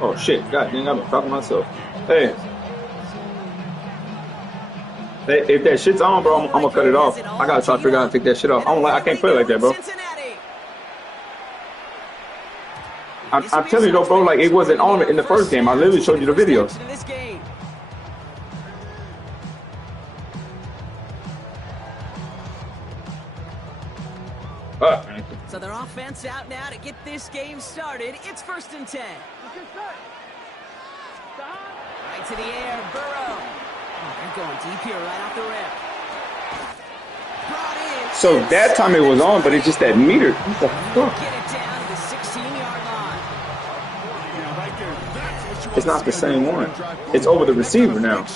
Oh shit! God dang, I'm talking to myself. Hey, hey, if that shit's on, bro, I'm gonna cut it off. I gotta try to figure out how to take that shit off. I don't like. I can't play like that, bro. I'm telling you though, bro. Like it wasn't on in the first game. I literally showed you the video. Man. So their offense out now to get this game started. It's 1st and 10. Right to the air, Burrow. Oh, they're going deep here right off the rip. Brought in. So that time it was on, but it's just that meter. What the fuck? Get it down to the 16-yard line. It's not the same one. It's over the receiver now.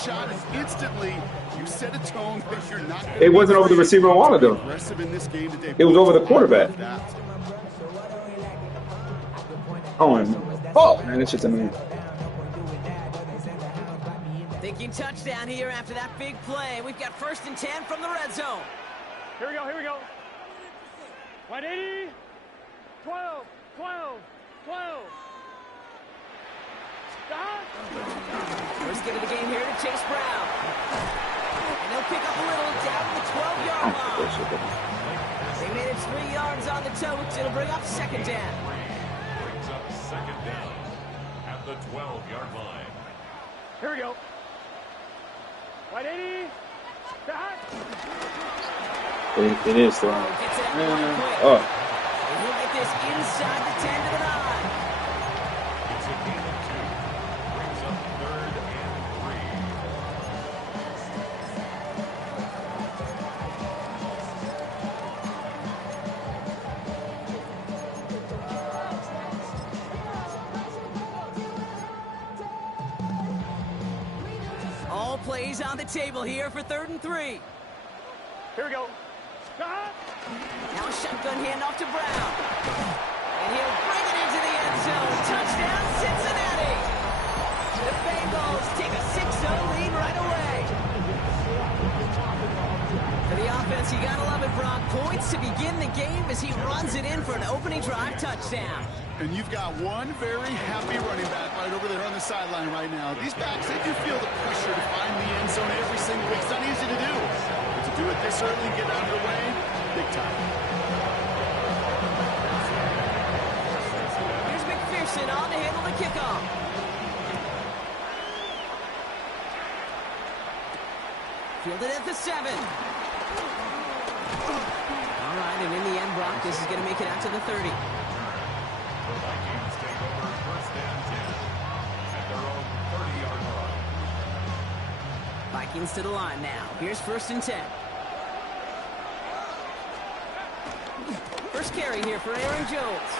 It wasn't over the receiver a while ago. It was over the quarterback. Oh, man, it's just amazing. Thinking touchdown here after that big play. We've got 1st and 10 from the red zone. Here we go, here we go. 180, 12, 12, 12. Stop. First get of the game here to Chase Brown. And they'll pick up a little down to the 12-yard line. They made it 3 yards on the tote. It'll bring up 2nd down. Brings up 2nd down at the 12-yard line. Here we go. 180. Stop. It is throwing. Oh. And he'll get this inside the 10 to the 9. It's a gain of 2. Brings up 3rd and 3. All plays on the table here for 3rd and 3. Here we go. Stop. Now a shotgun handoff to Brown. And he'll bring it into the end zone. Touchdown, Cincinnati. The Bengals take a 6-0 lead right away. For the offense, you gotta love it, Brock. Points to begin the game as he runs it in for an opening drive touchdown. And you've got one very happy running back right over there on the sideline right now. These backs, they do feel the pressure to find the end zone every single week. It's not easy to do. But to do it this early and get out of the way, big time. Here's McPherson on to handle the kickoff. Fielded at the 7. All right, and in the end, Brock, this is going to make it out to the 30. The Vikings take over 1st and 10 at their own 30-yard line. Vikings to the line now. Here's 1st and 10. First carry here for Aaron Jones.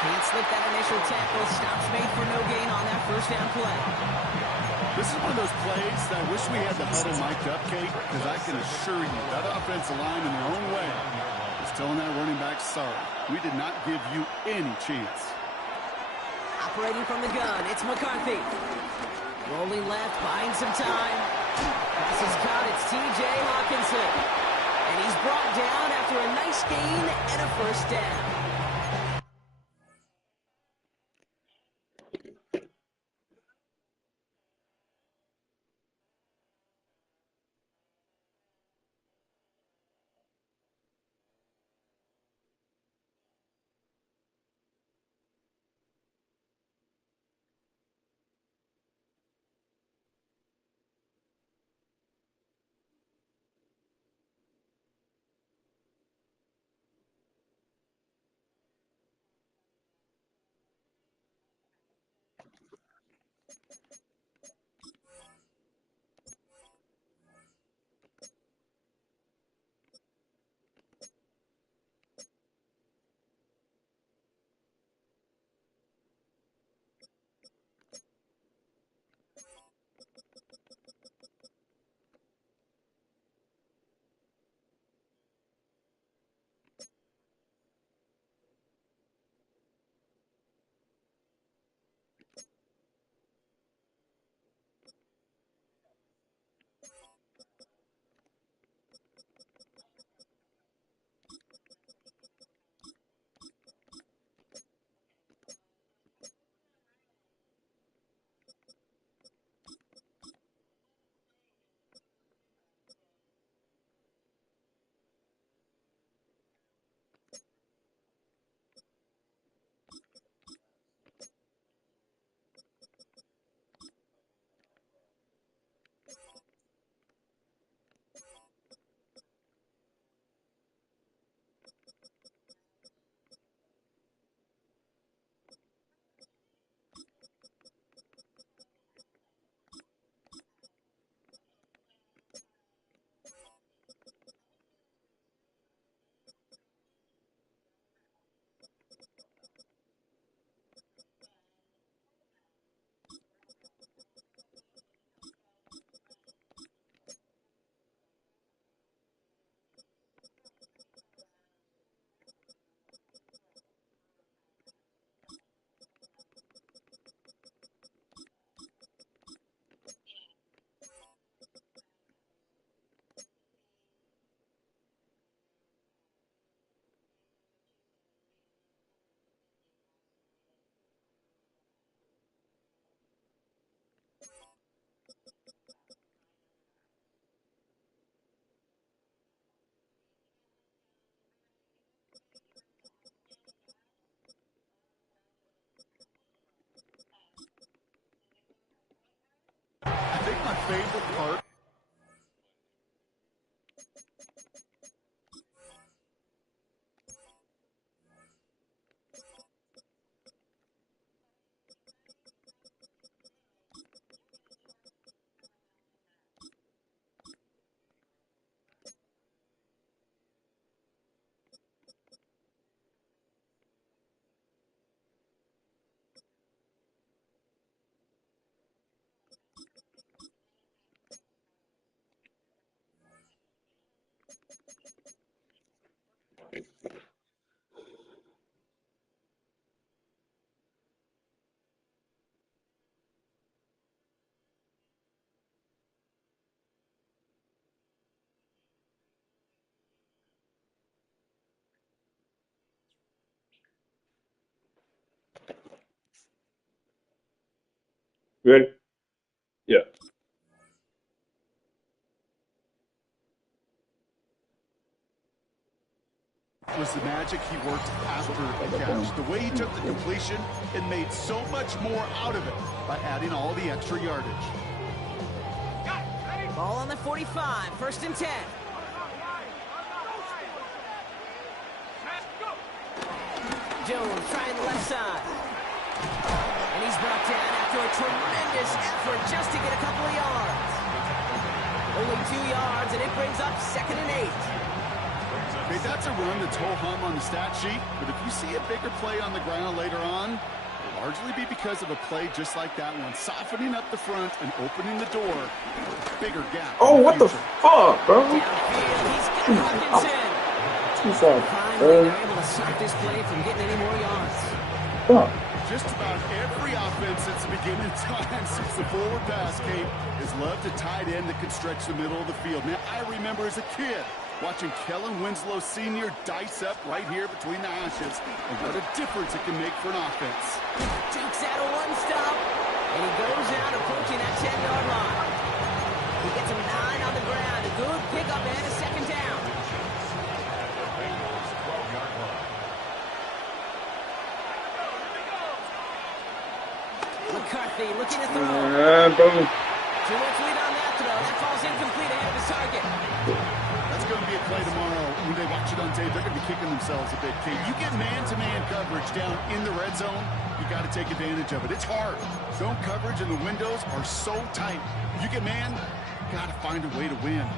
Can't slip that initial tackle. Stops made for no gain on that 1st down play. This is one of those plays that I wish we had the huddle mic'd up, Kate, because I can assure you that offensive line in their own way is telling that running back, sorry, we did not give you any chance. Operating from the gun, it's McCarthy. Rolling left, buying some time. Pass is caught, it's T.J. Hawkinson. And he's brought down after a nice gain and a 1st down. favorite part. You ready? Yeah. Was the magic he worked after the catch. The way he took the completion and made so much more out of it by adding all the extra yardage. Ball on the 45, 1st and 10. Jones trying the left side. And he's brought down after a tremendous effort just to get a couple of yards. Only 2 yards, and it brings up 2nd and 8. Okay, that's a run that's ho-hum on the stat sheet, but if you see a bigger play on the ground later on, it'll largely be because of a play just like that one, softening up the front and opening the door for a bigger gap. Oh, what the fuck, bro? Downfield, he's got Hawkinson. Too far. Finally, they're able to stop this play from getting any more yards. Fuck. Just about every offense since the beginning of time, since the forward pass game, has loved a tight end that can stretch the middle of the field. Now, I remember as a kid watching Kellen Winslow Sr. dice up right here between the hashes, and what a difference it can make for an offense. Takes out a one-stop, and he goes out approaching that 10-yard line. He gets him 9 on the ground. A good pickup and a 2nd down. McCarthy looking to throw. Boom. Too much lead on that throw. That falls incomplete ahead of his target. That's going to be a play tomorrow. When they watch it on tape, they're going to be kicking themselves a bit. Kate, you get man-to-man coverage down in the red zone, you got to take advantage of it. It's hard. Zone coverage and the windows are so tight. You get man, you got to find a way to win.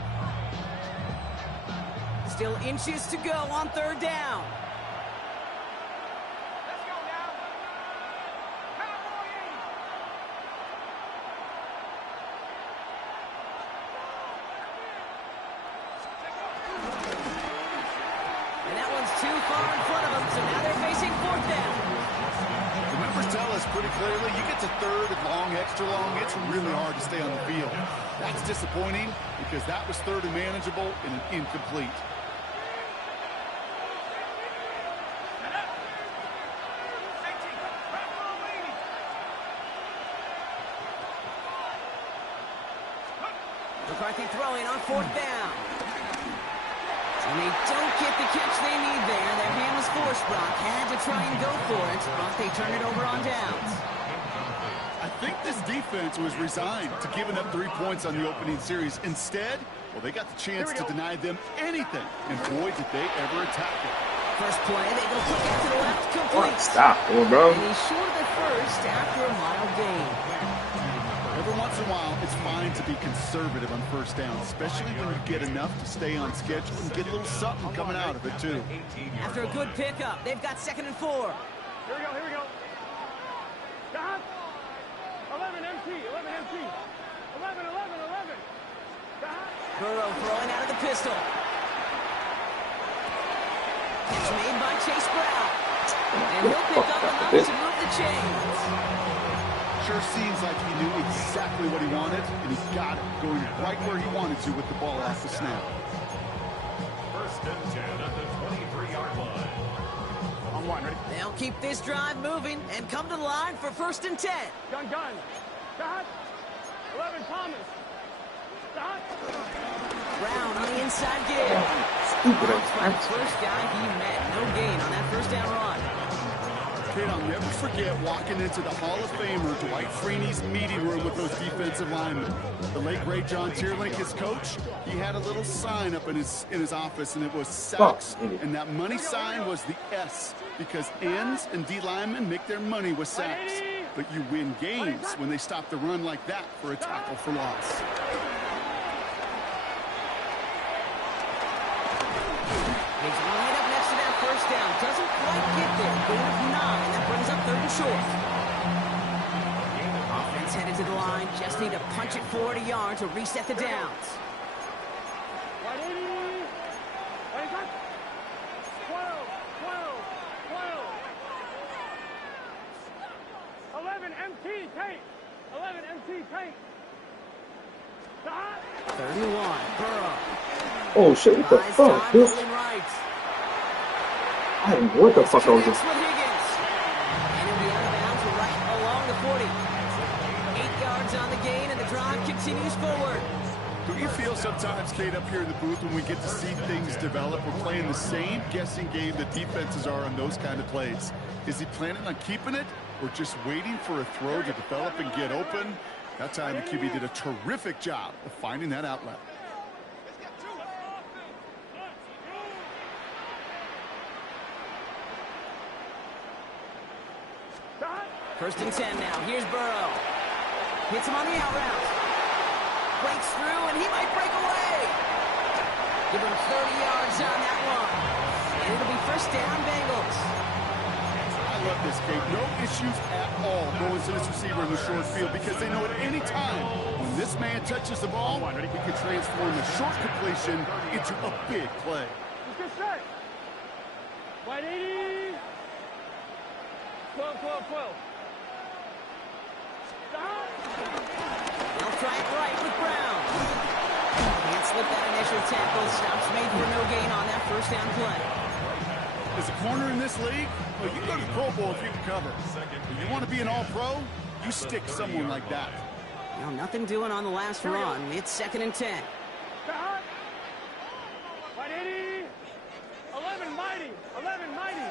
Still inches to go on 3rd down. Too far in front of them, so now they're facing 4th down. The numbers tell us pretty clearly, you get to 3rd and long, extra long, it's really hard to stay on the field. That's disappointing because that was 3rd and manageable and an incomplete. McCarthy throwing on 4th down. And they don't get the catch they need there. Their hand was forced, Brock. Had to try and go for it. Brock, they turn it over on downs. I think this defense was resigned to giving up 3 points on the opening series. Instead, well, they got the chance to deny them anything. And boy, did they ever attack it. First play, they go quick out to the left, complete. Stop, bro. And he's short of the first after a mild gain. Every once in a while, it's fine to be conservative on 1st down, especially when you get enough to stay on schedule and get a little something coming out of it, too. After a good pickup, they've got 2nd and 4. Here we go. Stop. 11 MT. 11. Stop. Burrow throwing out of the pistol. Catch made by Chase Brown. And he'll pick up enough to move the chains. Sure seems like he knew exactly what he wanted, and he got it, going right where he wanted to with the ball off the snap. 1st and 10 at the 23-yard line. On 1, ready? They'll keep this drive moving and come to the line for 1st and 10. Gun. Stop. 11, Thomas. Stop. Brown on the inside give. Stupid. First guy he met. No gain on that 1st down run. Kate, I'll never forget walking into the Hall of Famer Dwight Freeney's meeting room with those defensive linemen. The late great John Tierlink, his coach, he had a little sign up in his office, and it was sacks. And that money sign was the S, because ends and D linemen make their money with sacks. But you win games when they stop the run like that for a tackle for loss. He's right up next to that first down. Doesn't quite get there. Gain of 9. That brings up 3rd and short. Offense headed to the line. Just need to punch it forward a yard to reset the downs. 180. 12. 11 MT tape. 11 MT tape. 3rd and 1. Burrow. Oh shit, what the fuck, bitch? I didn't know what the fuck I was doing. And he'll be out of bounds right along the 40. 8 yards on the gain, and the drive continues forward. Do you feel sometimes, Kate, up here in the booth when we get to see things develop, we're playing the same guessing game that defenses are on those kind of plays? Is he planning on keeping it or just waiting for a throw to develop and get open? That time the QB did a terrific job of finding that outlet. First and 10 now. Here's Burrow. Hits him on the out route. Breaks through, and he might break away. Give him 30 yards on that one. And it'll be first down, Bengals. I love this, Kate. No issues at all going to this receiver in the short field, because they know at any time when this man touches the ball, he can transform a short completion into a big play. Let's get set. 180. 12. They'll try it right with Brown. Can't slip that initial tackle. Stops made for no gain on that first down play. As a corner in this league, well, you go to the Pro Bowl if you can cover. If you want to be an all-pro, you stick someone like that. Well, nothing doing on the last run. It's 2nd and 10. 180. 11 mighty. 11 mighty.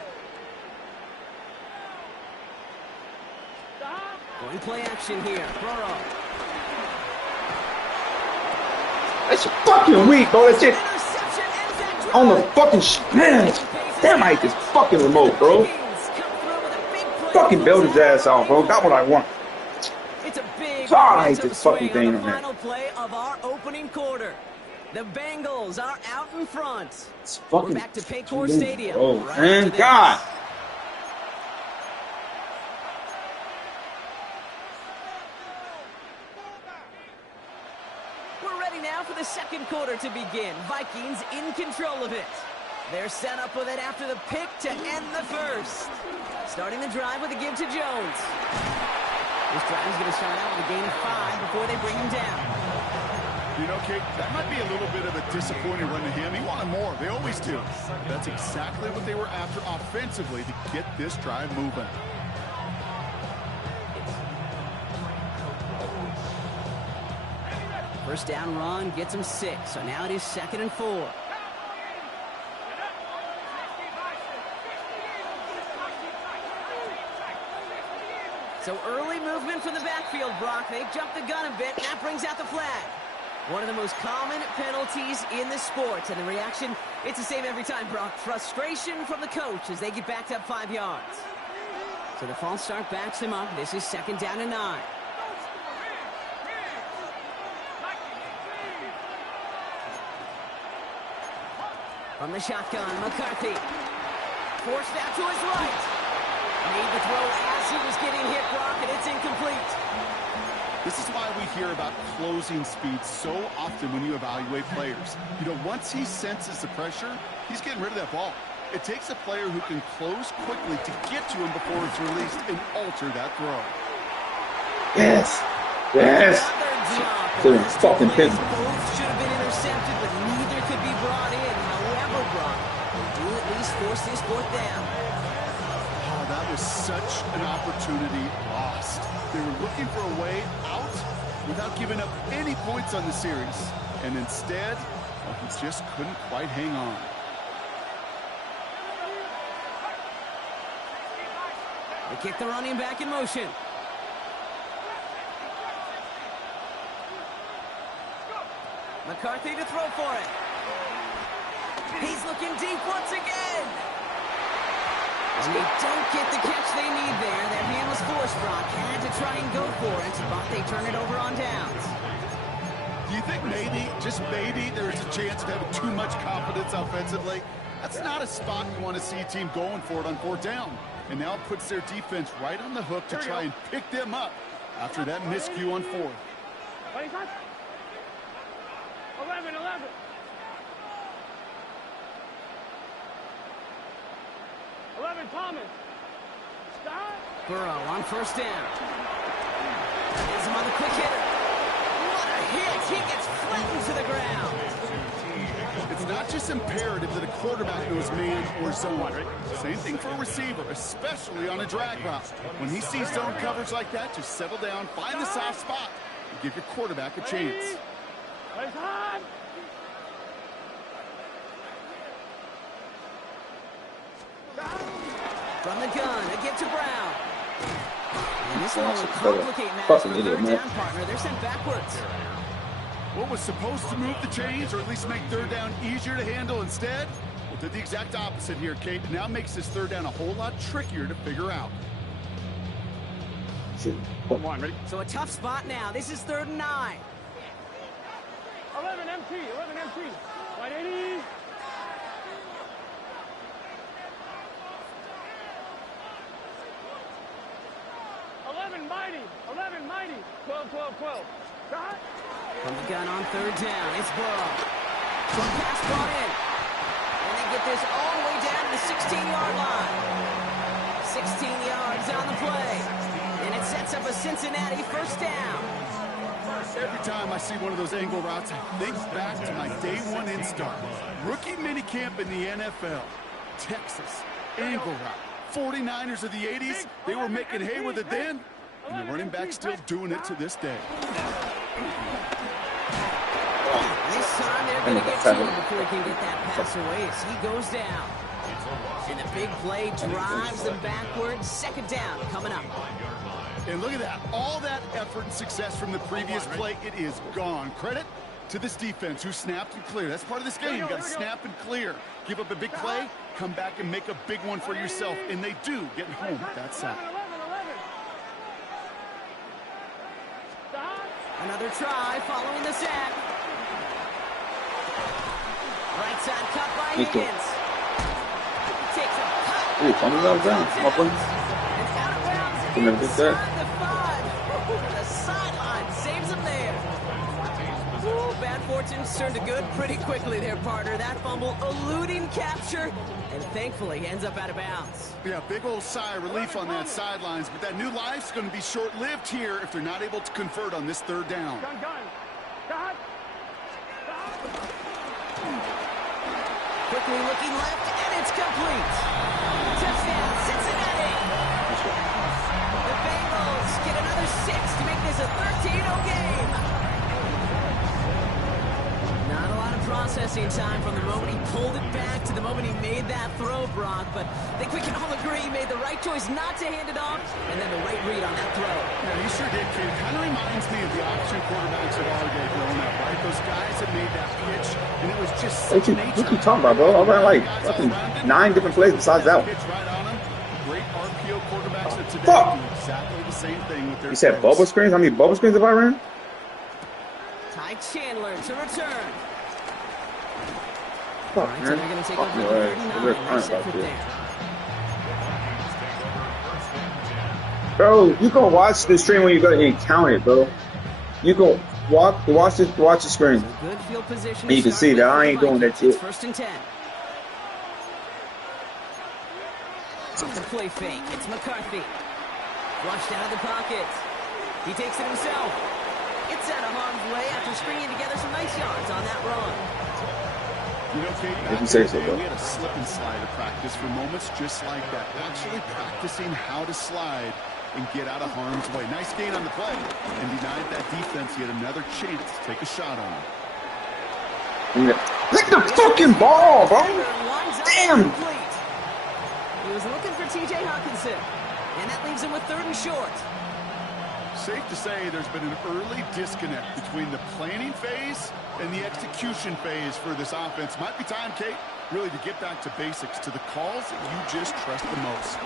Going play action here. Burrow. That's fucking weak, bro. That's it. On the fucking man. Damn, I hate this fucking remote, bro. Fucking build his ass off, bro. Got what I want. It's a big God, I hate this fucking thing on the on here. final play of our opening quarter. The Bengals are out in front. It's fucking We're back to Paycor Stadium. Oh, right man. after this. God. We're ready now for the second quarter to begin. Vikings in control of it. They're set up with it after the pick to end the first. Starting the drive with a give to Jones. This drive is going to start out with a gain of 5 before they bring him down. You know, Kate, that might be a little bit of a disappointing run to him. He wanted more. They always do. That's exactly what they were after offensively to get this drive moving. First down run gets him 6. So now it is 2nd and 4. So early movement from the backfield, Brock. They jumped the gun a bit, and that brings out the flag. One of the most common penalties in the sport. And the reaction, it's the same every time, Brock. Frustration from the coach as they get backed up 5 yards. So the false start backs him up. This is 2nd down and 9. From the shotgun, McCarthy. Forced out to his right. Made the throw as he was getting hit, Brock, and it's incomplete. This is why we hear about closing speed so often when you evaluate players. You know, once he senses the pressure, he's getting rid of that ball. It takes a player who can close quickly to get to him before it's released and alter that throw. Yes. Yes. Fucking pin. Both should have been intercepted, but neither could be brought in. However, Brock, they do at least force this fourth down. Oh, that was such an opportunity lost. They were looking for a way out without giving up any points on the series. And instead, well, he just couldn't quite hang on. They kick the running back in motion. McCarthy to throw for it. He's looking deep once again. And they don't get the catch they need there. That hand was forced, Brock. Had to try and go for it, but they turn it over on downs. Do you think maybe, just maybe, there's a chance of having too much confidence offensively? That's not a spot you want to see a team going for it on 4th down. And now it puts their defense right on the hook to try and pick them up after that miscue on 4th. 11. Thomas. Stop. Burrow on 1st down. Is him on the quick hitter. What a hit. He gets flattened to the ground. It's not just imperative that a quarterback knows man or zone. Same thing for a receiver, especially on a drag route. When he sees zone coverage like that, just settle down, find the soft spot, and give your quarterback a chance. From the gun, a give to Brown. And this one will complicate matters for a 3rd down partner. They're sent backwards. What was supposed to move the chains, or at least make 3rd down easier to handle instead? Well, did the exact opposite here, Kate. Now makes this 3rd down a whole lot trickier to figure out. Come on, ready? So a tough spot now. This is 3rd and 9. 11 MT. Wide 80. Mighty. 12. Stop. From the gun on 3rd down, it's Burrow. Short pass brought in. And they get this all the way down to the 16-yard line. 16 yards on the play. And it sets up a Cincinnati 1st down. Every time I see one of those angle routes, I think back to my day 1 install. Rookie minicamp in the NFL. Texas, angle route. 49ers of the 80s, they were making hay with it then. And the running back still doing it to this day. This time they're going to get to him before he can get that pass away as he goes down. And the big play drives them backwards. 2nd down coming up. And look at that. All that effort and success from the previous play, it is gone. Credit to this defense who snapped and cleared. That's part of this game. You've got to snap and clear. Give up a big play, come back and make a big one for yourself. And they do get home with that sack. Another try following the sack. Right side cut by Higgins. Takes a cut. Ooh, on the ground. And out of bounds. Inside the 5. The sideline saves him there. Ooh, bad fortune turned to good pretty quickly there, partner. That fumble eluding capture, and thankfully ends up out of bounds. Yeah, big old sigh of relief on that sidelines, but that new life's going to be short-lived here if they're not able to convert on this 3rd down. Gun. Quickly looking left, and it's complete. Touchdown, Cincinnati. The Bengals get another 6 to make this a 13-0 game. Not a lot of processing time from the moment he pulled it back to the moment he made that throw, Brock, but I think we can all agree he made the right choice not to hand it off, and then the right read on that throw. Yeah, he sure did, kid. Kind of reminds me of the option quarterbacks of our day growing up, right? Those guys that made that pitch, and it was just What you talking about, bro? I ran like fucking 9 different plays besides that one. Right on him. Great RPO quarterbacks of today Fuck. do exactly the same thing with their You said throws. bubble screens? How many bubble screens have I ran? Ty Chandler to return. Fuck, All right, man. so they're going to take Fuck over your the ass. 39. We're Nice fine effort about this. there. Bro, you can watch the stream when you go and count it, bro. You can watch the screen. So good field position. You can see that I ain't doing that shit. 1st and 10. The play fake. It's McCarthy. Flushed out of the pocket. He takes it himself. It's out of harm's way after stringing together some nice yards on that run. You know, Kate, If you say so, bro. we had a slip and slide of practice for moments just like that. Actually practicing how to slide and get out of harm's way. Nice gain on the play, and denied that defense yet another chance to take a shot on him. Lick the fucking ball, bro. Winds up Damn. incomplete. He was looking for T.J. Hawkinson. And that leaves him with 3rd and short. Safe to say there's been an early disconnect between the planning phase and the execution phase for this offense. Might be time, Kate, really to get back to basics, to the calls that you just trust the most.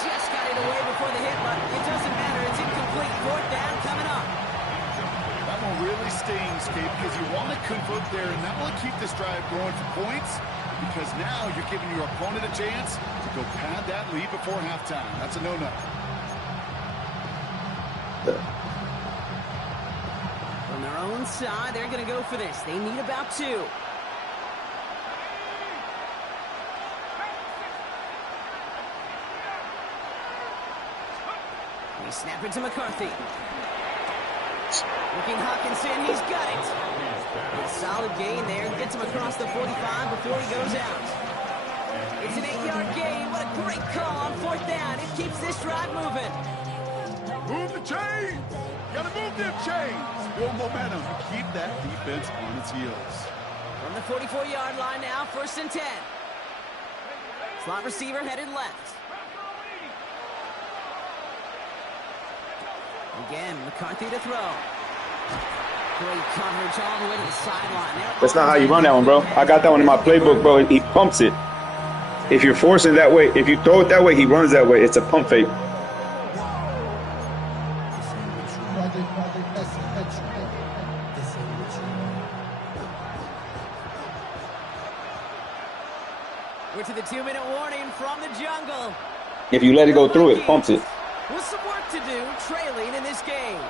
Just got it away before the hit, but it doesn't matter. It's incomplete. 4th down coming up. That one really stings, Kate, because you want to convert there and not really keep this drive going for points, because now you're giving your opponent a chance to go pad that lead before halftime. That's a no-no. From their own side, they're going to go for this. They need about 2. They snap it to McCarthy. Looking Hawkinson, he's got it. A solid gain there. Gets him across the 45 before he goes out. It's an 8-yard gain. What a great call on 4th down. It keeps this drive moving. Move the chains! Gotta move them chains! Build momentum. Keep that defense on its heels. From the 44-yard line now, 1st and 10. Slot receiver headed left. Again, McCarthy to throw. Great coverage all the way to the sideline. That's not how you run that one, bro. I got that one in my playbook, bro. He pumps it. If you're forcing that way, if you throw it that way, he runs that way. It's a pump fake. We're to the 2-minute warning from the jungle. If you let it go through, it pumps it. With some work to do, trailing in this game.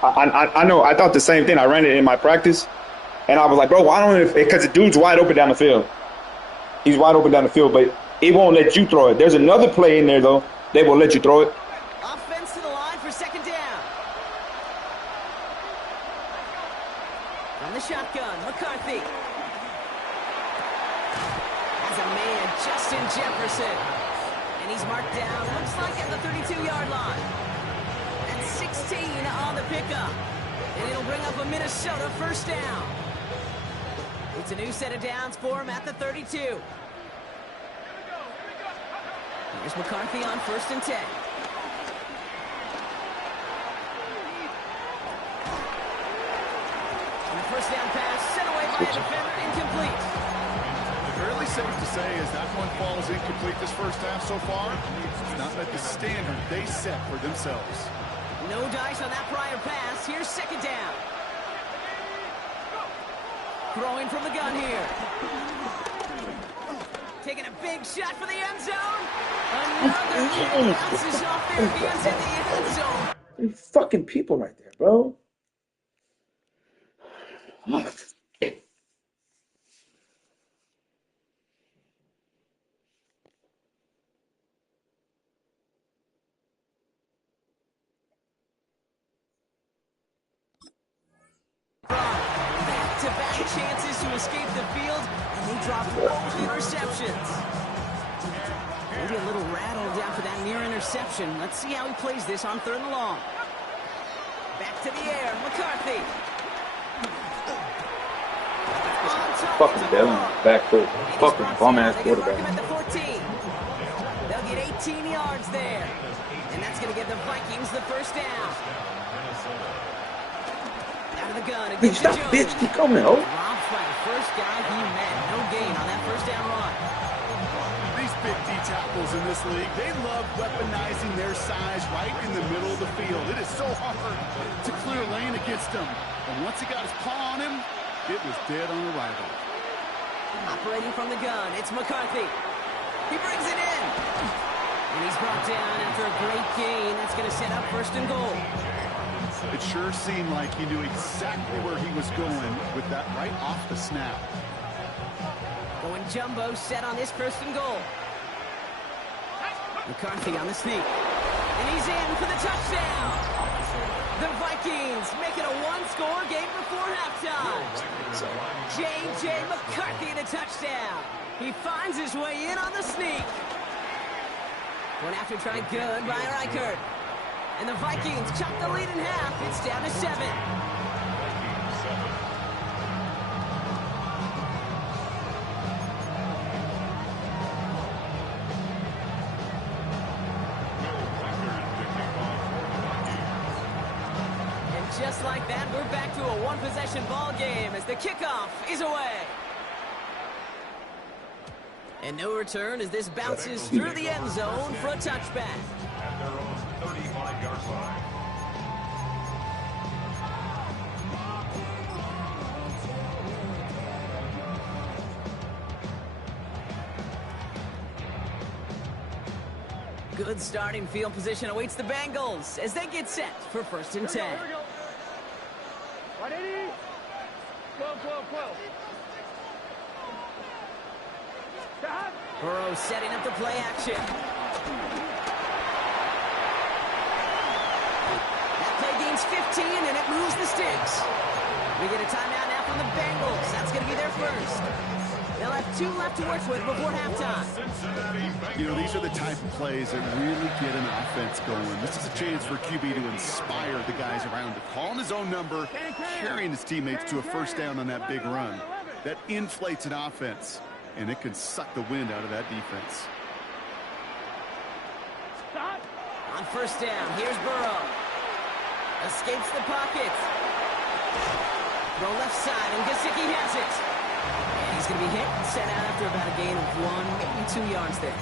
I know. I thought the same thing. I ran it in my practice, and I was like, bro, why don't it? Because the dude's wide open down the field. He's wide open down the field, but it won't let you throw it. There's another play in there, though. They will let you throw it. Offense to the line for 2nd down. From the shotgun, McCarthy. Has a man, Justin Jefferson. And he's marked down, looks like at the 32-yard line. That's 16 on the pickup. And it'll bring up a Minnesota 1st down. It's a new set of downs for him at the 32. Here's McCarthy on 1st and 10. And the 1st down pass sent away by a defender, incomplete. Fairly safe to say as that one falls incomplete this 1st half so far, it's not met the standard they set for themselves. No dice on that prior pass. Here's 2nd down. Throwing from the gun here. Taking a big shot for the end zone. Another kick bounces off their hands in the end zone. Three fucking people right there, bro. Back-to-back chances to escape the field, and they drop both interceptions. Maybe a little rattled after that near interception. Let's see how he plays this on 3rd and long. Back to the air, McCarthy. Fucking Devin, back foot. Fucking bum-ass quarterback. At the 14. They'll get 18 yards there. And that's going to give the Vikings the 1st down. Out of the gun. Hey, stop, bitch. Keep coming, oh. Rob Flag, first guy he met. No gain on that 1st down run. These big D tackles in this league, they love weaponizing their size right in the middle of the field. It is so hard to clear lane against him. And once he got his paw on him, it was dead on arrival. Operating from the gun, it's McCarthy. He brings it in. And he's brought down after a great gain. That's going to set up 1st and goal. It sure seemed like he knew exactly where he was going with that right off the snap. Going jumbo set on this 1st and goal. McCarthy on the sneak. And he's in for the touchdown. The Vikings make it a 1-score game before halftime. J.J. McCarthy the touchdown. He finds his way in on the sneak. Going after try good by Reichert. And the Vikings chop the lead in half. It's down to 7. just like that, we're back to a one-possession ball game as the kickoff is away. And no return as this bounces through the end zone for a touchback. At their own 35-yard line. Good starting field position awaits the Bengals as they get set for 1st and 10. Here we go. 180. 12, 12, 12. Stop. Burrow setting up the play action. That play gains 15 and it moves the sticks. We get a timeout now from the Bengals. That's going to be their first. They'll have 2 left to work with before halftime. You know, these are the type of plays that really get an offense going. This is a chance for QB to inspire the guys around him. Calling his own number, carrying his teammates to a first down on that big run. That inflates an offense, and it can suck the wind out of that defense. Stop. On 1st down, here's Burrow. Escapes the pocket. Throw left side, and Gesicki has it. And he's going to be hit and sent out after about a gain of 1, maybe 2 yards there.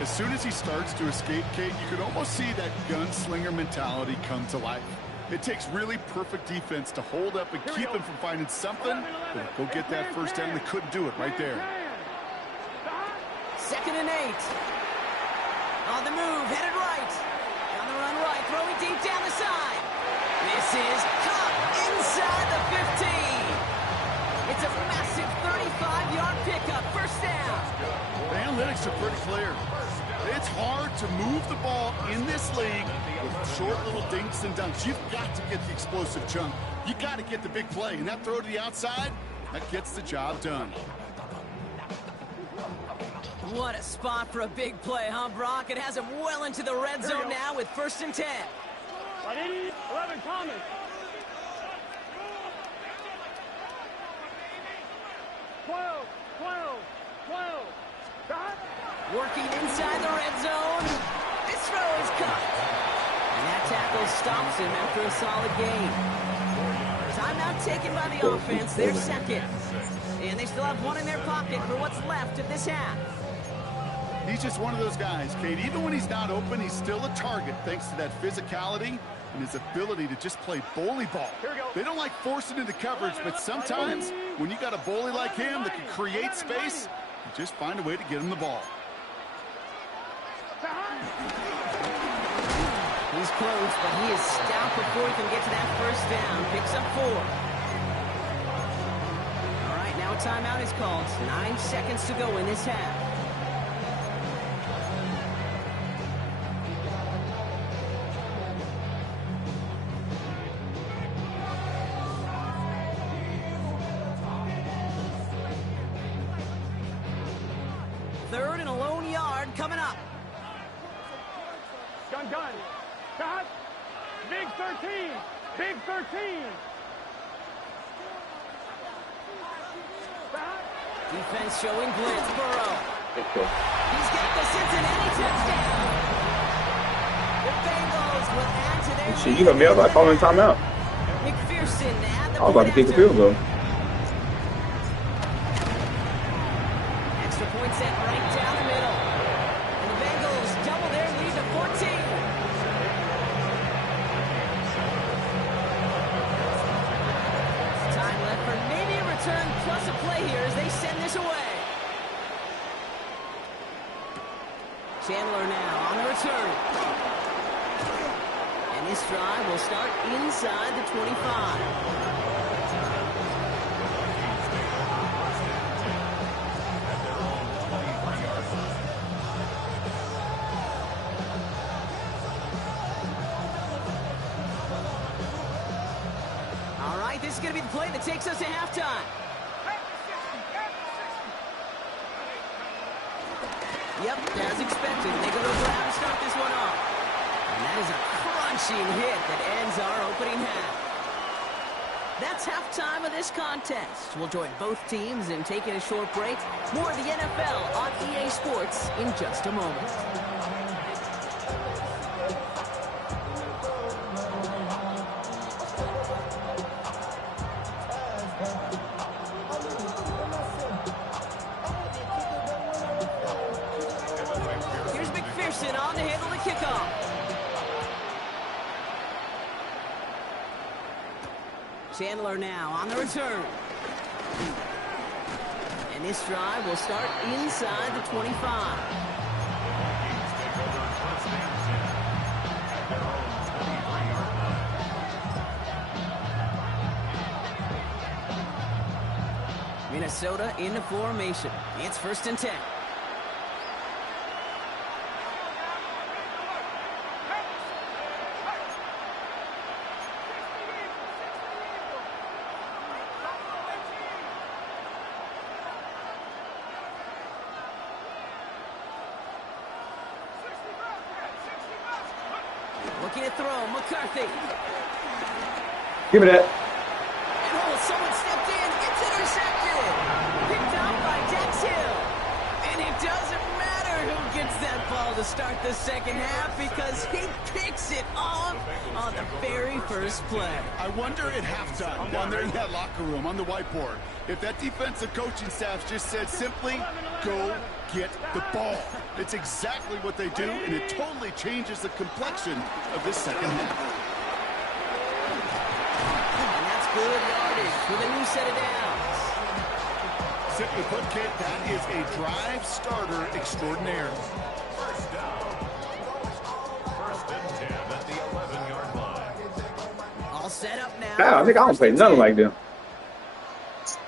As soon as he starts to escape, Kate, you can almost see that gunslinger mentality come to life. It takes really perfect defense to hold up and keep him from finding something. But go get that first down. They couldn't do it right there. 2nd and 8. On the move, headed right. On the run right, throwing deep down the side. This is caught inside the 15. It's a massive 35-yard pickup, 1st down. The analytics are pretty clear. It's hard to move the ball in this league with short little dinks and dunks. You've got to get the explosive chunk. You got to get the big play. And that throw to the outside, that gets the job done. What a spot for a big play, huh, Brock? It has him well into the red zone now with 1st and 10. 180. 11, Thomas. Working inside the red zone. This throw is caught. And that tackle stops him after a solid gain. Timeout taken by the offense. They're 2nd. And they still have 1 in their pocket for what's left of this half. He's just one of those guys, Kate. Even when he's not open, he's still a target thanks to that physicality and his ability to just play bully ball. They don't like forcing into coverage, but sometimes when you got a bully like him that can create space, you just find a way to get him the ball. He's close, but he is stout before he can get to that 1st down. Picks up 4. All right, now a timeout is called. 9 seconds to go in this half. Third and a lone yard coming up. Gun. Stop. Big 13. Big 13. Stop. Defense showing blitz. Burrow. He's got the Cincinnati touchdown. The Bengals will add to their Shit, you got me up by calling timeout. McPherson at the I was about to kick a field goal. Extra point set right down the middle. And the Bengals double their lead to 14. Time left for maybe a return plus a play here as they send this away. Chandler now on the return. And this drive will start inside the 25. This is going to be the play that takes us to halftime. Yep, as expected. They go to the ground to start this one off. And that is a crunching hit that ends our opening half. That's halftime of this contest. We'll join both teams in taking a short break. More of the NFL on EA Sports in just a moment. McPherson on to handle the kickoff. Chandler now on the return. And this drive will start inside the 25. Minnesota into formation. It's 1st and 10. Looking to throw, McCarthy. Give me that. Oh, someone stepped in. It's intercepted. Picked up by Dex Hill. And it doesn't matter who gets that ball to start the second half because he picks it off on the very first play. I wonder at halftime, down there in that locker room on the whiteboard, if that defensive coaching staff just said simply, go get the ball. It's exactly what they do, and it totally changes the complexion of this second half. And that's good yardage with a new set of downs. Simply put, Kate, that is a drive starter extraordinaire. First down. 1st and 10 at the 11-yard line. All set up now. I think I don't play nothing like them.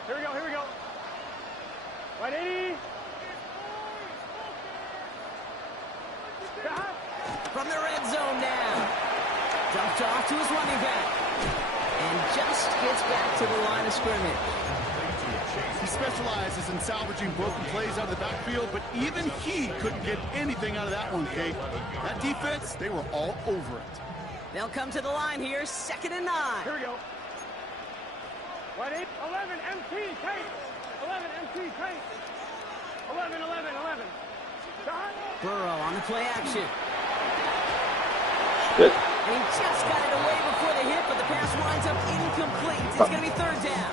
Here we go, here we go. Right 80. From the red zone now. Dumped off to his running back. And just gets back to the line of scrimmage. He specializes in salvaging broken plays out of the backfield, but even he couldn't get anything out of that one, Kate. That defense, they were all over it. They'll come to the line here, 2nd and 9. Here we go. Right 8. 11 MT Kate. 11 MT Kate. 11, 11, 11. Shot. Burrow on the play action. Good. And he just got it away before the hit, but the pass winds up incomplete. It's going to be 3rd down.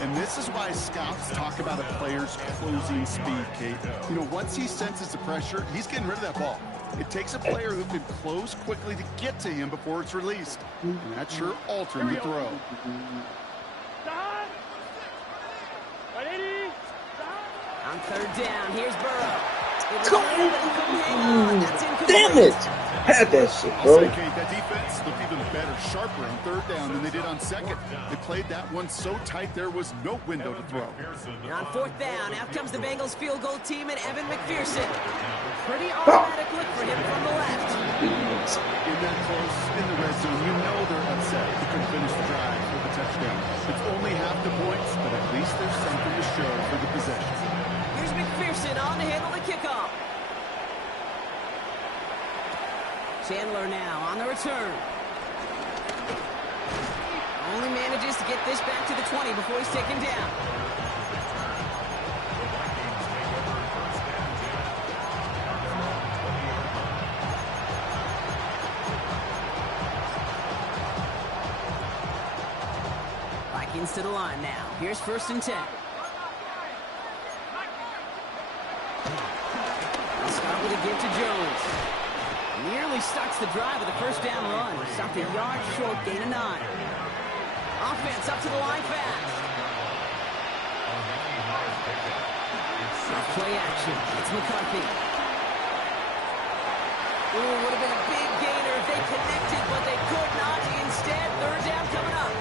And this is why scouts talk about a player's closing speed, Kate. You know, once he senses the pressure, he's getting rid of that ball. It takes a player who can close quickly to get to him before it's released. And that sure altered the throw. Shot. Right 80. Shot. On 3rd down, here's Burrow. It was there, but he couldn't hang on. That's incomplete. Damn it! Had that shit, I'll bro. say, Kate, that defense looked even better, sharper on 3rd down than they did on 2nd. They played that one so tight there was no window to throw. And on 4th down, out comes the Bengals field goal team and Evan McPherson. Pretty automatic look for him from the left. In that close, in the red zone, you know they're upset. They couldn't finish the drive with a touchdown. It's only half the points, but at least there's something to show for the possession. Here's McPherson on to handle the kickoff. Chandler now on the return. Only manages to get this back to the 20 before he's taken down. Vikings to the line now. Here's 1st and 10. They'll start with a give to Jones. Nearly starts the drive with a 1st down run. Stopped a yard short, gain of 9. Offense up to the line fast. Play action. It's McCarthy. Ooh, would have been a big gainer if they connected, but they could not. Instead, 3rd down coming up.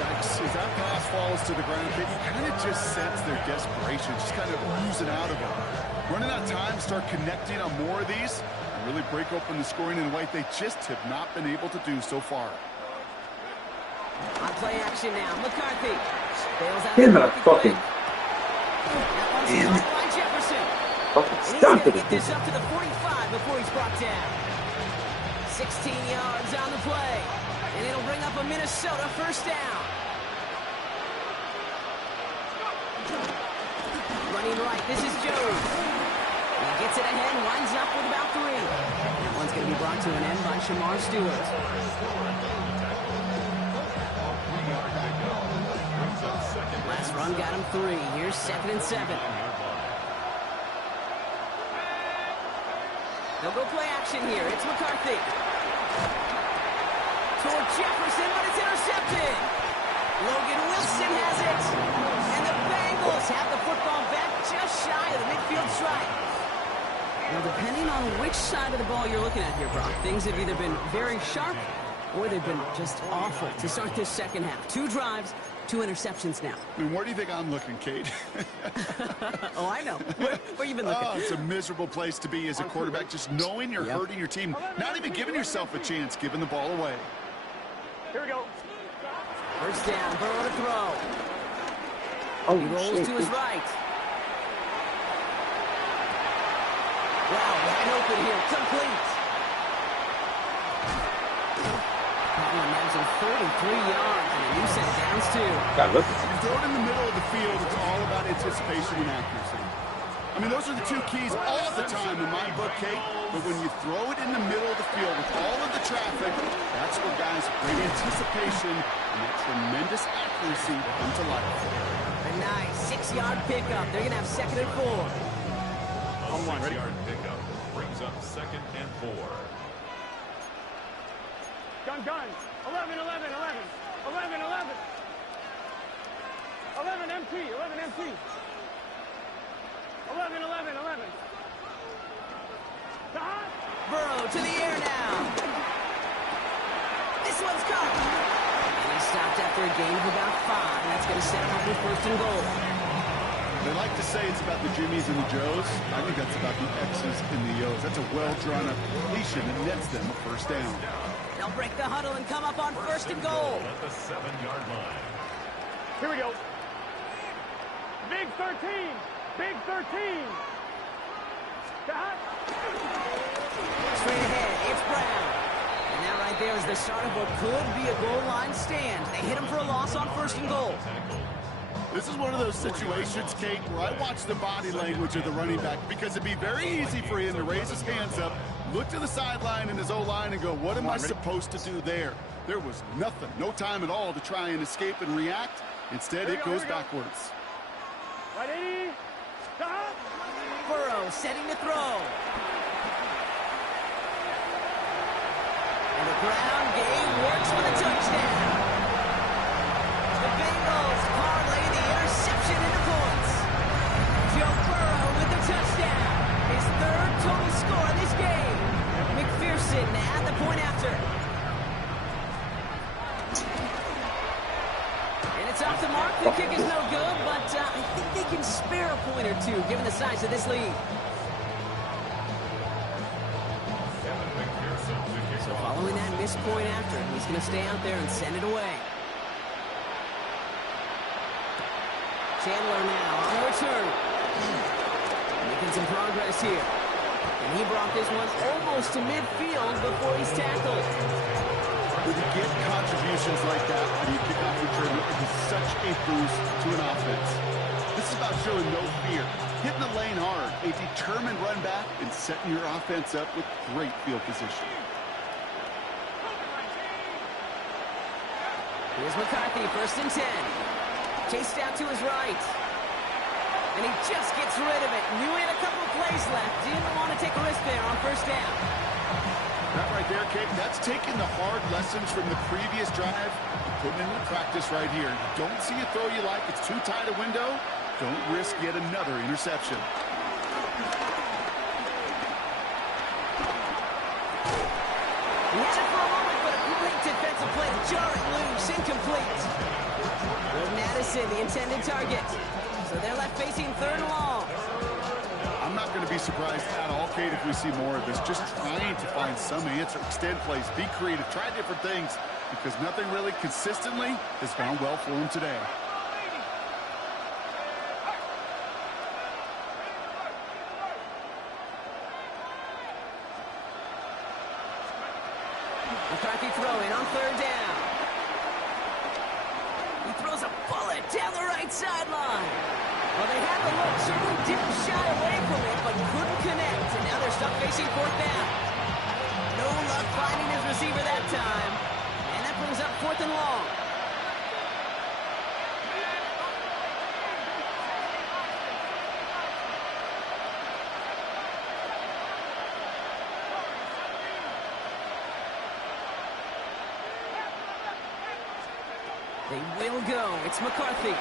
Yikes, as that pass falls to the ground, you kind of just sense their desperation, just kind of oozing out of them. Running out of time, start connecting on more of these, and really break open the scoring in a way they just have not been able to do so far. On play action now, McCarthy. Bails out Damn it, the I fucking... That one's Damn it. blocked by Jefferson. Fucking And he's stop going to it. get this up to the 45 before he's brought down. 16 yards on the play. And it'll bring up a Minnesota 1st down. Running right, this is Jones. He gets it ahead, winds up with about 3. That one's going to be brought to an end by Shamar Stewart. Last run got him 3. Here's 2nd and 7. They'll go play action here. It's McCarthy. Toward Jefferson, but it's intercepted. Logan Wilson has it. And the Bengals have the football back just shy of the midfield stripe. Well, depending on which side of the ball you're looking at here, Brock, things have either been very sharp or they've been just awful to start this second half. 2 drives, 2 interceptions now. I mean, where do you think I'm looking, Kate? Oh, I know. Where you been looking? Oh, it's a miserable place to be as a quarterback, just knowing you're hurting your team, not even giving yourself a chance, giving the ball away. Here we go. First down, Burrow to throw. Oh, He rolls shit. to his right. Wow, wide open here, complete. That one lands in 33 yards, and a new set of downs, too. God, look. You throw it in the middle of the field, it's all about anticipation and accuracy. I mean, those are the 2 keys all the time in my book, Kate. But when you throw it in the middle of the field with all of the traffic, that's where guys with great anticipation and that tremendous accuracy come to life. A nice 6-yard pickup. They're going to have 2nd and 4. A 6-yard pickup brings up 2nd and 4. Gun. 11, 11, 11. 11, 11. 11 MT, 11 MT. 11, 11, 11. Burrow to the air now. This one's caught. And he stopped after a gain of about 5. That's going to set him up with 1st and goal. They like to say it's about the Jimmies and the Joes. I think that's about the X's and the O's. That's a well-drawn-up completion that nets them a 1st down. They'll break the huddle and come up on 1st and goal. At the 7-yard line. Here we go. Big 13. Big 13. Straight ahead, it's Brown. And that right there is the start of what could be a goal line stand. They hit him for a loss on 1st and goal. This is one of those situations, Kate, where I watch the body language of the running back because it'd be very easy for him to raise his hands up, look to the sideline in his O-line and go, what am I supposed to do there? There was nothing, no time at all to try and escape and react. Instead, it goes backwards. Right 80. Stop. Burrow setting to throw. And the ground game works with a touchdown. The Bengals parlay the interception into points. Joe Burrow with the touchdown. His 3rd total score in this game. McPherson at the point after. And it's off the mark. The kick is no good, but I think they can spare a point or 2 given the size of this lead. So following that missed point after, he's going to stay out there and send it away. Chandler now on the return. Making some progress here. And he brought this one almost to midfield before he's tackled. When you get contributions like that, when you kick off return, it is such a boost to an offense. This is about showing no fear, hitting the lane hard, a determined run back, and setting your offense up with great field position. Here's McCarthy, 1st and 10. Chased out to his right. And he just gets rid of it. Knew he had a couple of plays left. Didn't want to take a risk there on 1st down. That right there, Kate, that's taking the hard lessons from the previous drive and putting it into practice right here. You don't see a throw you like, it's too tight a window, don't risk yet another interception. He had it for a moment, but a great defensive play to jar it loose. Incomplete. Jordan Addison, the intended target. So they're left facing 3rd and long. I'm not going to be surprised at all, Kate, if we see more of this. Just trying to find some answer, extend plays, be creative, try different things, because nothing really consistently has gone well for him today. McCarthy throwing on 3rd down. He throws a bullet down the right sideline. Well, they had the look, certainly didn't shy away from it, but couldn't connect. And now they're stuck facing 4th down. No luck finding his receiver that time. And that brings up 4th and long. They will go. It's McCarthy.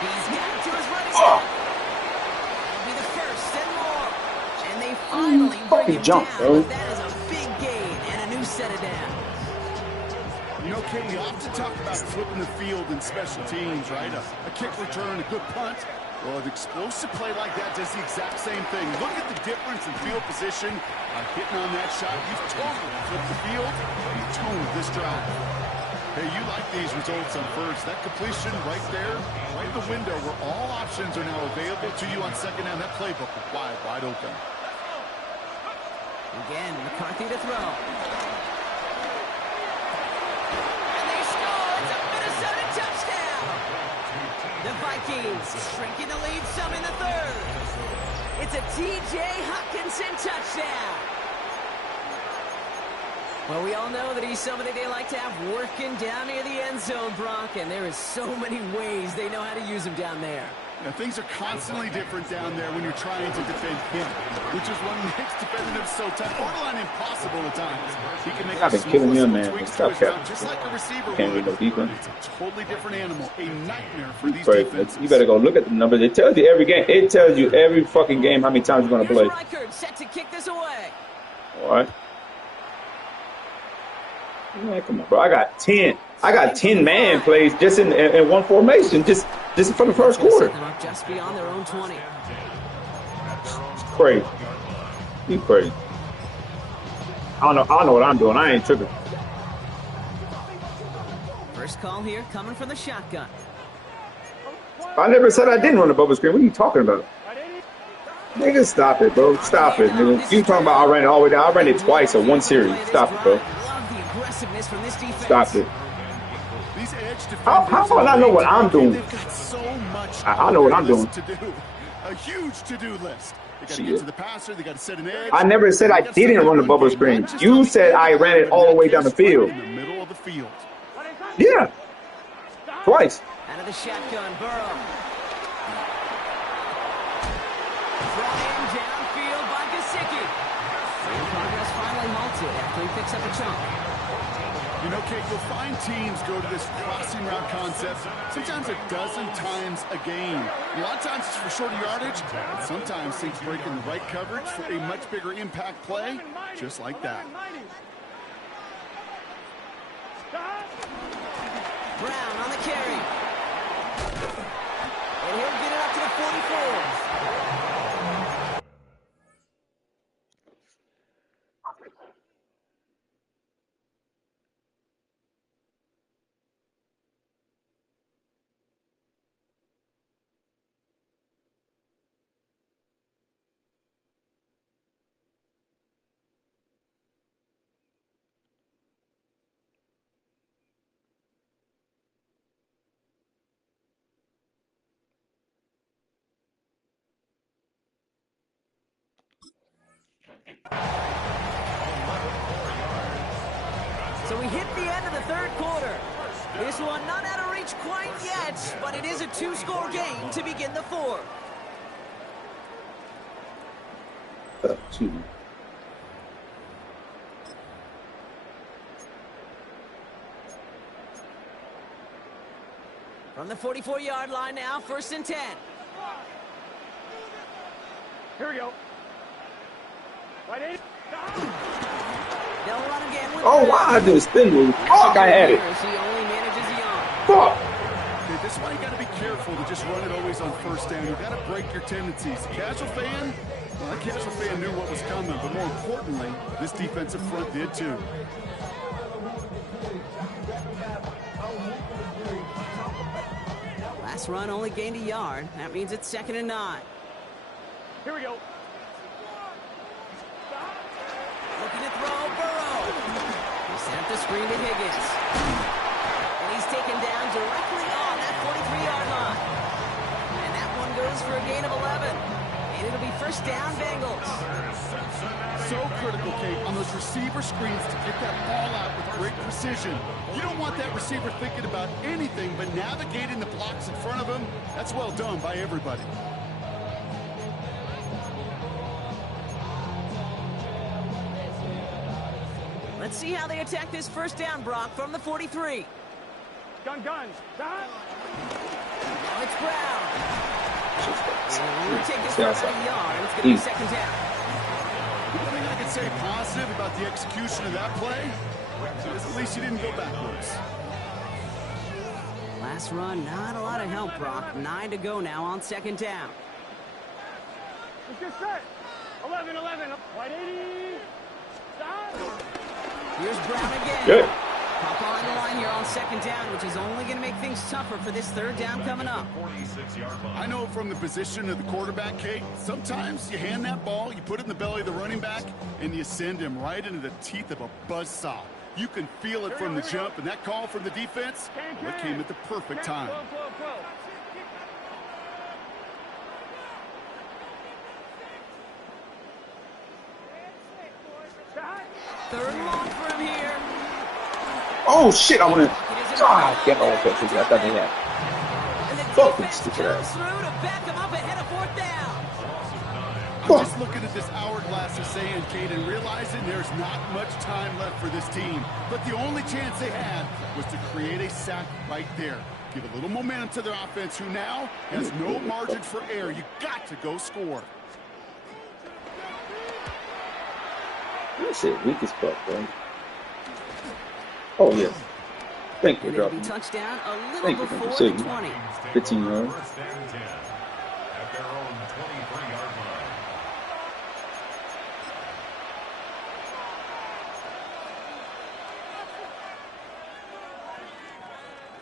He's got it to his running back. That'll be the first and more. And they finally bring him jump, down. bro. But that is a big gain and a new set of downs. You know, Kate, we often talk about flipping the field in special teams, right? A kick return, a good punt. Well, an explosive play like that does the exact same thing. Look at the difference in field position. Hitting on that shot, you've totally flipped the field. You toned this drive. Hey, you like these results on first. That completion right there, right in the window where all options are now available to you on second down. That playbook is wide open. Again, McCarthy to throw. And they score. It's a Minnesota touchdown. The Vikings shrinking the lead some in the third. It's a T.J. Hockenson touchdown. Well, we all know that he's somebody they like to have working down near the end zone, Brock, and there is so many ways they know how to use him down there. Now, things are constantly different down there when you're trying to defend him, which is what makes defending him so tough, borderline impossible at times. He can make I've been killing you, man. Stop that. just like a receiver Can't read no defense. It's a totally different animal, a nightmare for these Right. defenses. You better go look at the numbers. It tells you every game. It tells you every fucking game how many times you're going to Here's play. Reichard set to kick this away. All right. Man, come on, bro. I got 10 man plays just in one formation, just for the first quarter. Set them up just beyond their own 20. It's crazy. You crazy. I know what I'm doing. I ain't tripping. First call here coming from the shotgun. I never said I didn't run the bubble screen. What are you talking about? Nigga, stop it, bro. Stop it, nigga. You talking about I ran it all the way down. I ran it twice in one series. Stop it, bro. Love the aggressiveness from this defense. Stop it. These edge How do I know what I'm doing? They've got so much I know what I'm doing. to do. A huge to-do list. They got to get to the passer. They got to set an edge. I never said I didn't run the bubble screen. You said I ran it all the way down the field. In the middle of the field. Yeah. Twice. Out of the shotgun, Burrow. Thrown downfield by Gesicki. And progress finally halted after he picks up a chunk. You know, Kate, you'll find teams go to this crossing route concept sometimes a dozen times a game. A lot of times it's for shorter yardage, but sometimes things break in the right coverage for a much bigger impact play, just like that. Brown on the carry. And he'll get it up to the 44. So we hit the end of the third quarter. This one not out of reach quite yet, but it is a two-score game to begin the fourth. From the 44-yard line now, 1st and 10. Here we go. Right in. They'll run again with Oh, wow, I did a spin move. Fuck, I had it. He only manages the arm. Fuck. Okay, this is why you got to be careful to just run it always on first down. You got to break your tendencies. The casual fan, well, the casual fan knew what was coming, but more importantly, this defensive front did too. Last run only gained a yard. That means it's 2nd and 9. Here we go. Looking to throw, Burrow. He sent the screen to Higgins. And he's taken down directly on that 43-yard line. And that one goes for a gain of 11. And it'll be 1st down, Bengals. So critical, Kate, on those receiver screens to get that ball out with great precision. You don't want that receiver thinking about anything but navigating the blocks in front of him. That's well done by everybody. Let's see how they attack this first down, Brock, from the 43. Gun. Stop. Now it's Brown. We'll take this for about a yard. It's going to be second down. The only thing I can say positive about the execution of that play is at least you didn't go backwards. Last run, not a lot of help, Brock. 9 to go now on second down. Let's get set. 11. White 80. Stop. Here's Brown again. Good. Pop on the line here on second down, which is only going to make things tougher for this third down coming up. I know from the position of the quarterback, Kate, sometimes you hand that ball, you put it in the belly of the running back, and you send him right into the teeth of a buzzsaw. You can feel it from the jump, and that call from the defense, well, it came at the perfect time. Flow. Third and long for him here. Oh shit! I want to. Ah, get all the pictures. I thought they had. And the Fucking defense stupid comes ass. through to back him up ahead of fourth down. I'm just looking at this hourglass of saying, Kate, and realizing there's not much time left for this team. But the only chance they had was to create a sack right there. Give a little momentum to their offense, who now has no margin for error. You got to go score. That shit weak as fuck, bro. Oh yes. Thank you, And it'll be dropping. touchdown a little Thank you for before the saving. 20. 15 yards. First and 10 at their own 23-yard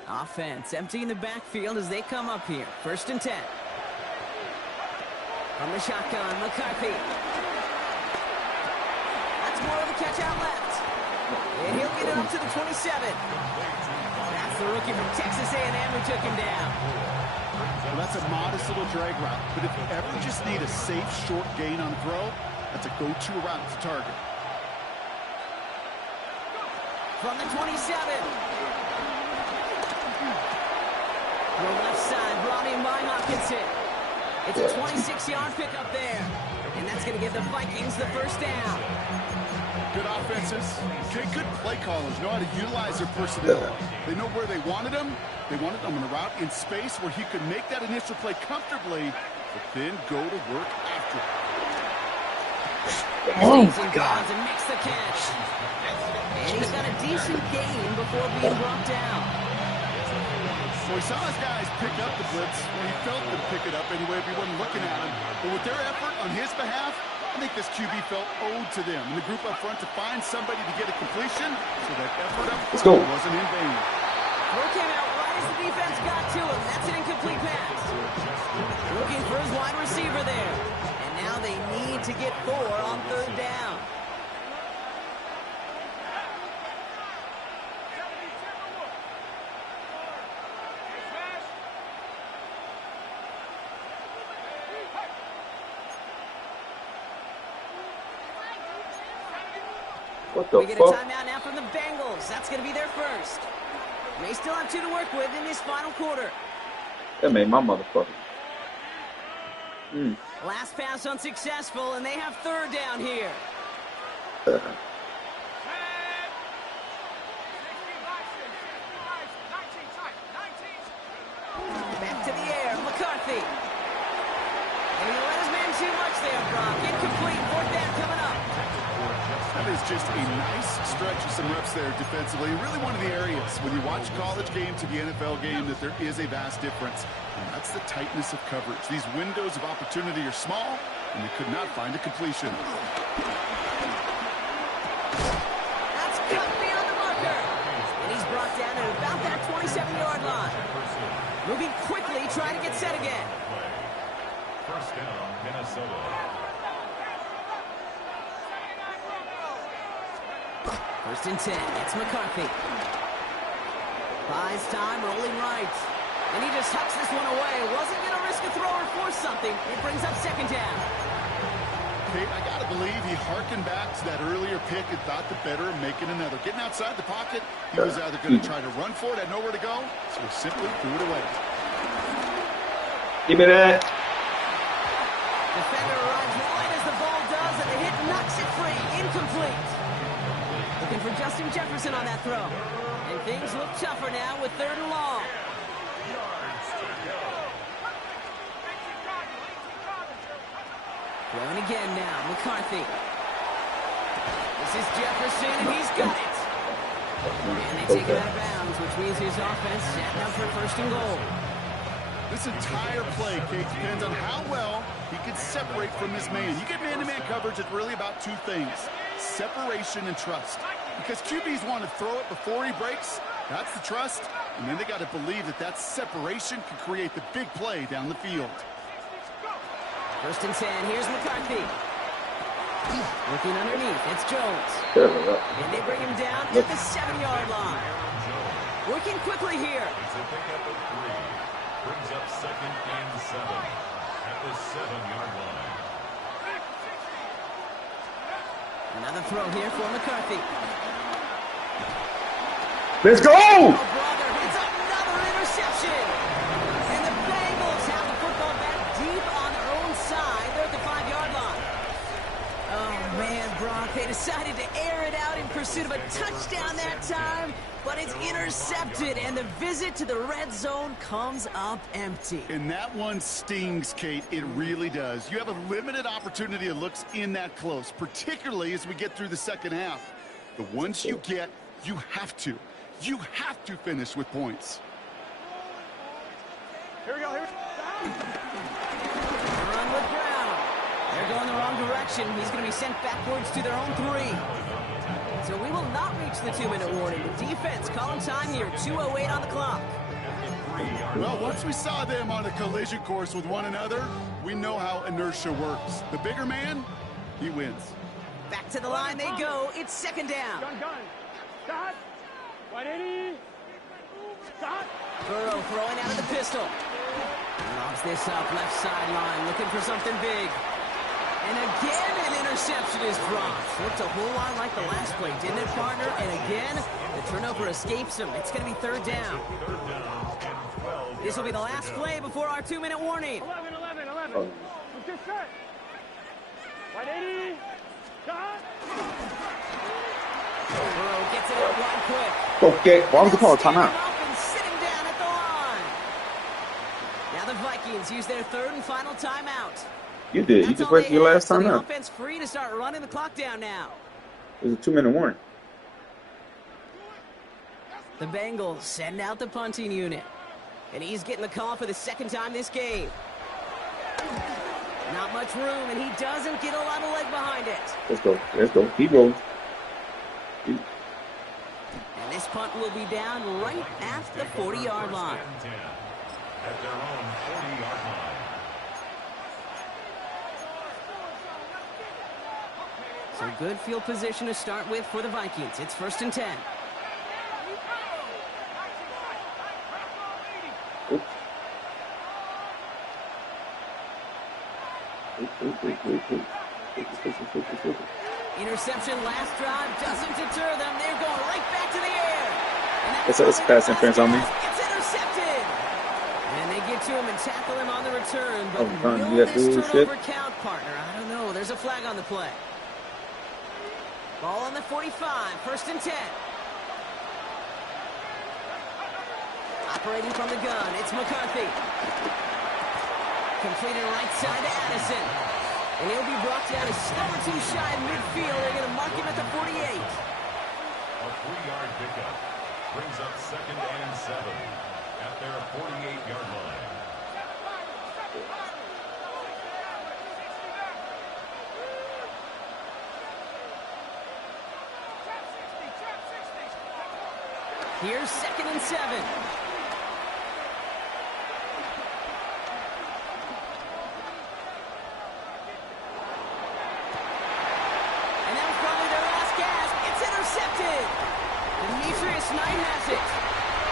line. Offense emptying the backfield as they come up here. First and 10. From the shotgun, McCarthy. That's more of the catch out left. And he'll get it up to the 27. That's the rookie from Texas A&M who took him down. Well, that's a modest little drag route. But if you ever just need a safe, short gain on the throw, that's a go-to route to target. From the 27. The left side brought in by Hawkinson. It's a 26-yard pickup there. And that's going to give the Vikings the first down. Good offenses. Okay, good play callers know how to utilize their personnel. They know where they wanted them. They wanted them on a route in space where he could make that initial play comfortably, but then go to work after. Oh my God. And makes the catch. And he's got a decent gain before being brought down. So he saw his guys pick up the blitz. Well, he felt them pick it up anyway if he wasn't looking at him. But with their effort on his behalf, I think this QB felt owed to them and the group up front to find somebody to get a completion, so that effort up front wasn't in vain. Throw came out right as the defense got to him. That's an incomplete pass. Looking for his wide receiver there. And now they need to get 4 on third down. What the We get a fuck? timeout now from the Bengals. That's going to be their first. They still have 2 to work with in this final quarter. That made my motherfucker. Last pass unsuccessful, and they have third down here. Back to the air, McCarthy. And he let his man too much there, Brock. Incomplete, fourth down coming up. That is just a nice stretch of some reps there defensively. Really one of the areas when you watch college game to the NFL game that there is a vast difference. And that's the tightness of coverage. These windows of opportunity are small, and they could not find a completion. That's cut beyond the marker. And he's brought down at about that 27-yard line. Moving quickly, trying to get set again. First down, Minnesota. First and 10, it's McCarthy. Buys time, rolling right. And he just hucks this one away. Wasn't going to risk a throw or force something. It brings up second down. Kate, I got to believe he harkened back to that earlier pick and thought the better of making another. Getting outside the pocket, he was either going to try to run for it, had nowhere to go, so he simply threw it away. Give me that. Defender arrives wide as the ball does, and the hit knocks it free. Incomplete. Looking for Justin Jefferson on that throw. And things look tougher now with 3rd and long. Throwing again now, McCarthy. This is Jefferson, and he's got it. And they take it out of bounds, which means his offense setting up for 1st and goal. This entire play, Kate, depends on how well he can separate from his man. You get man-to-man coverage, it's really about 2 things, separation and trust. Because QBs want to throw it before he breaks, that's the trust, and then they got to believe that that separation can create the big play down the field. 1st and 10, here's McCarthy. Looking underneath, it's Jones. And they bring him down at the 7-yard line. Working quickly here. Brings up 2nd and 7 at the 7-yard line. Another throw here for McCarthy. Let's go! Oh, brother, it's another interception. And the Bengals have the football back deep on their own side. They're at the 5-yard line. Oh, man, Brock, they decided to air it out in pursuit of a touchdown that time, but it's intercepted, and the visit to the red zone comes up empty. And that one stings, Kate. It really does. You have a limited opportunity of looks in that close, particularly as we get through the 2nd half. The ones you get, you have to finish with points. Here we go. Here we go. Run with Brown. They're going the wrong direction. He's going to be sent backwards to their own 3. So we will not reach the 2-minute warning. The defense calling time here. 2:08 on the clock. Well, once we saw them on a collision course with one another, we know how inertia works. The bigger man, he wins. Back to the line they go. It's 2nd down. Gun. Stop. 180. Stop. Burrow throwing out of the pistol. Lobs this up left sideline, looking for something big. And again, an interception is dropped. Looked a whole lot like the last play, didn't it, partner? And again, the turnover escapes him. It's going to be 3rd down. This will be the last play before our 2-minute warning. 11. Just set. 180. Stop. Burrow gets it out wide quick. Okay, why was the call a timeout? And sitting down at the line. Now the Vikings use their 3rd and final timeout. You did. You just waited for your last time out. out. Offense free to start running the clock down now. It was a 2-minute warning. The Bengals send out the punting unit. And he's getting the call for the 2nd time this game. Not much room, and he doesn't get a lot of leg behind it. Let's go. Keep rolling. And this punt will be down right at the 40-yard line. At their own 40-yard line. So good field position to start with for the Vikings. It's 1st and 10. Oops. Interception last drive doesn't deter them. They're going right back to the air. It's pass interference on me. It's intercepted. And they get to him and tackle him on the return. But you will got this bullshit. turnover count, partner? I don't know. There's a flag on the play. Ball on the 45. 1st and 10. Operating from the gun, it's McCarthy. Completed right side to Addison. And he'll be brought down a step or 2 shy of midfield. They're going to mark him at the 48. A 3-yard pickup brings up 2nd and 7 at their 48-yard line. Here's 2nd and 7. And that was probably their last gasp. It's intercepted. Demetrius Knight has it.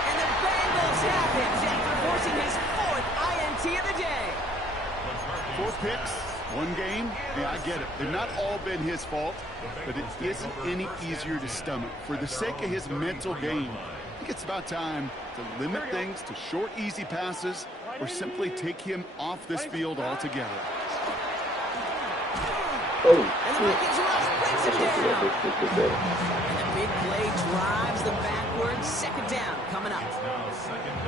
And the Bengals have it after forcing his 4th INT of the day. 4 picks, 1 game. Yeah, I get it. They've not all been his fault, but it isn't any easier to stomach. For the sake of his mental game, I think it's about time to limit things to short, easy passes or simply take him off this field altogether. Oh, And the Vikings rush brings him down. And the big play drives them backwards. Second down coming up.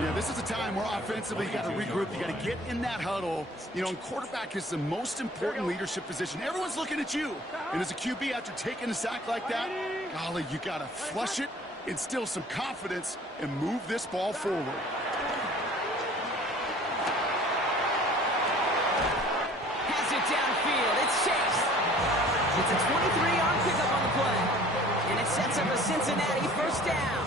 Yeah, this is a time where offensively you got to regroup. You got to get in that huddle. You know, and quarterback is the most important leadership position. Everyone's looking at you. And as a QB, after taking a sack like that, golly, you got to flush it, instill some confidence, and move this ball forward. Has it downfield. It's Chase. It's a 23-yard pickup on the play. And it sets up a Cincinnati first down.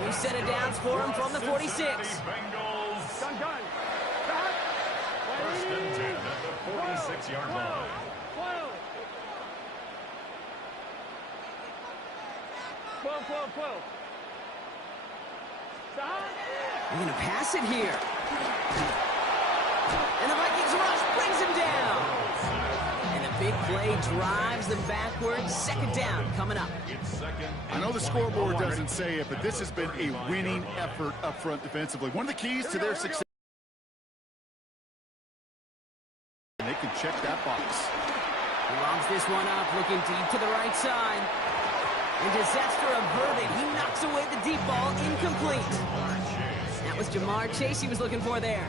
New set of downs for him from the 46. Bengals. Done. First and 10 at the 46-yard line. 12. Stop. They're going to pass it here. And the Vikings rush brings him down. And the big play drives them backwards. Second down coming up. I know the scoreboard doesn't say it, but this has been a winning effort up front defensively. One of the keys to their success. And they can check that box. He lobs this one up, looking deep to the right side. And disaster averted. He knocks away the deep ball, incomplete. That was Jamar Chase he was looking for there.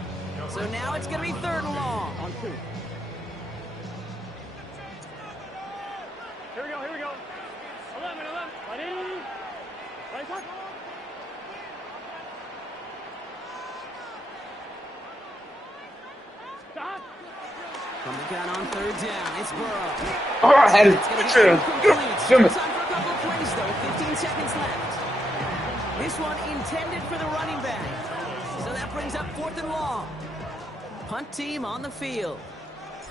So now it's going to be third and long. On 2. Here we go. 11. Right in. Right back. Stop. From the gun on third down, it's Burrow. Oh, I had it. It's going to be incomplete. Jimmy. Time for a couple of plays, though. 15 seconds left. This one intended for the running back. So that brings up fourth and long. Punt team on the field.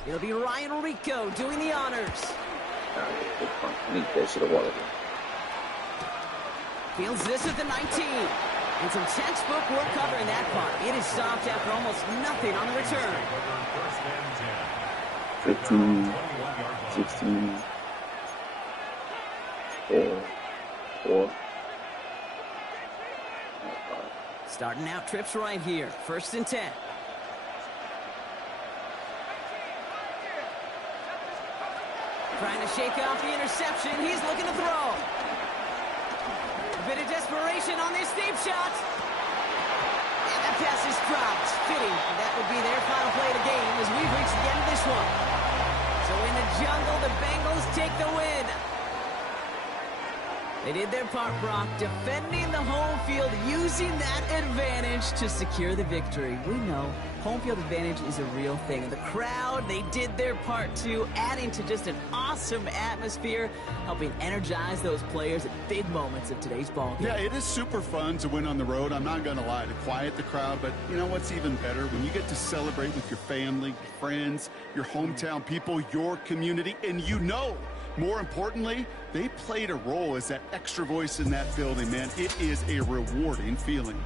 It'll be Ryan Rico doing the honors. I need that shit of water. Fields this at the 19. And some textbook work covering that punt. It is stopped after almost nothing on the return. 15, 16, 4. Starting out trips right here. First and 10. Trying to shake off the interception. He's looking to throw. A bit of desperation on this deep shot. And that pass is dropped. Fitting. That would be their final play of the game as we've reached the end of this one. So in the jungle, the Bengals take the win. They did their part, Brock, defending the home field, using that advantage to secure the victory. We know home field advantage is a real thing. And the crowd, they did their part too, adding to just an awesome atmosphere, helping energize those players at big moments of today's ball game. Yeah, it is super fun to win on the road. I'm not going to lie, to quiet the crowd. But you know what's even better? When you get to celebrate with your family, your friends, your hometown people, your community, and you know, more importantly, they played a role as that extra voice in that building, man. It is a rewarding feeling.